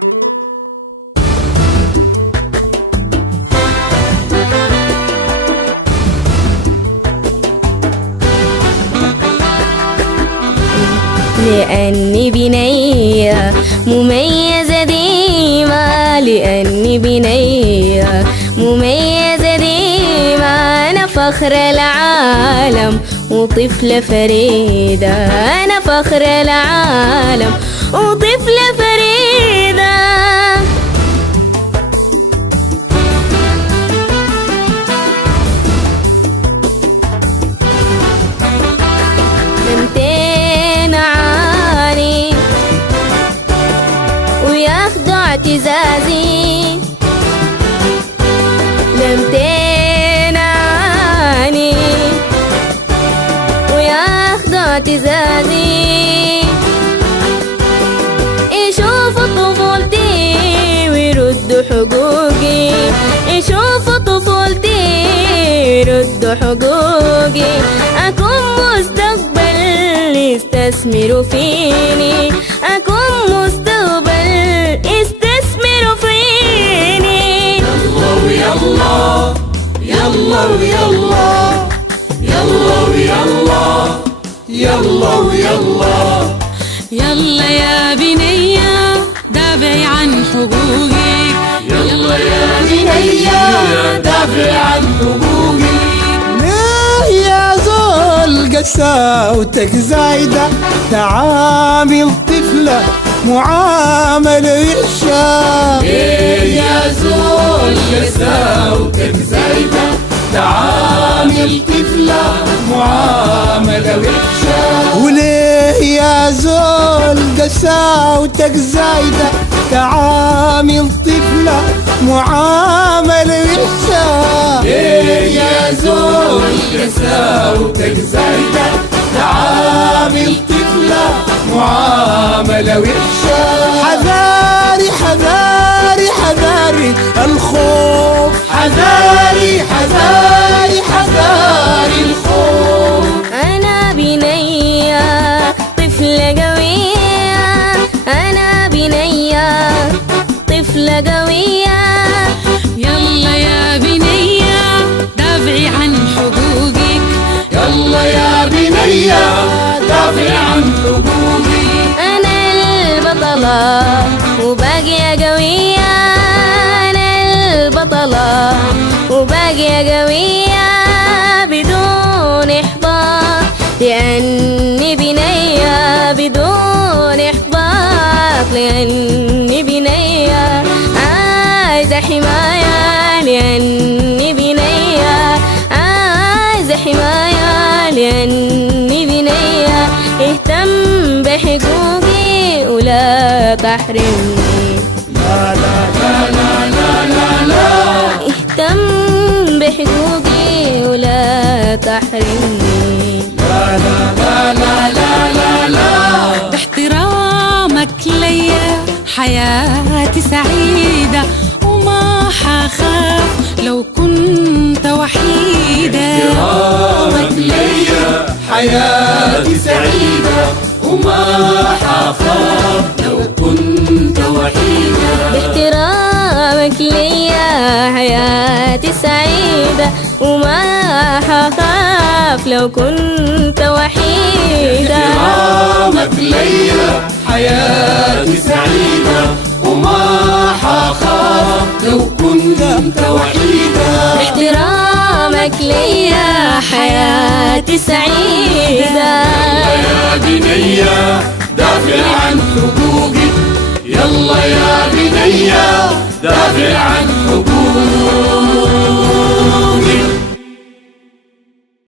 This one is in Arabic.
لأني بنية مميزة ديما، لأني بنية مميزة ديما، أنا فخر العالم وطفلة فريدة، أنا فخر العالم وطفلة فريدة. بنتين عاني وياخدوا اعتزازي، بنتين عاني وياخدوا اعتزازي، يشوفوا طفولتي ويردوا حقوقي، يشوفوا طفولتي ويردوا حقوقي، أكون مستقبل يستثمروا فيني، أكون مستقبل يستثمروا فيني. يلا ويلا يلا ويلا يلا يلا ويلا يلا يا بنية دافعي عن حقوقك، يلا يا بنية دافعي عن حقوقك. ليه يا زول قساوتك زايدة، تعامل طفلة معاملة وحشة. ليه يا زول قساوتك زايدة، تعامل طفلة معاملة وحشة. وليه يا زول قساوتك زايدة، تعامل طفلة معاملة وحشة. ليه يا زول قساوتك زايدة، تعامل طفلة معاملة وحشة. حذاري حذاري حذاري الخوف، حذاري حذاري حذاري الخوف. أنا بنية طفلة قوية، أنا بنية طفلة قوية. يلا يا بنية دافعي عن حقوقك، يلا يا بنية دافعي عن حقوقك. أنا البطلة وباقية قوية، أنا البطلة وباقية قوية بدون إحباط، لأني بنية بدون إحباط، لأني بنية عايزة حماية، لأني بنية عايزة حماية، لأني بنية اهتم بحقوقي ولا تحرمني. لا لا لا لا لا لا، اهتم بحقوقي ولا تحرمني. لا لا لا لا لا لا. باحترامك ليا حياتي سعيدة، وما حخاف لو كنت وحيدة. باحترامك ليا حياتي سعيدة، وما حخاف لو كنت وحيدة. باحترامك ليا حياتي سعيدة، وما حخاف لو كنت وحيدة. باحترامك ليا حياتي سعيدة، وما حخاف لو كنت وحيدة. باحترامك ليا حياتي سعيدة. يا بنية دافع عن حقوقك، يلا يا بنية دافع عن حقوقك.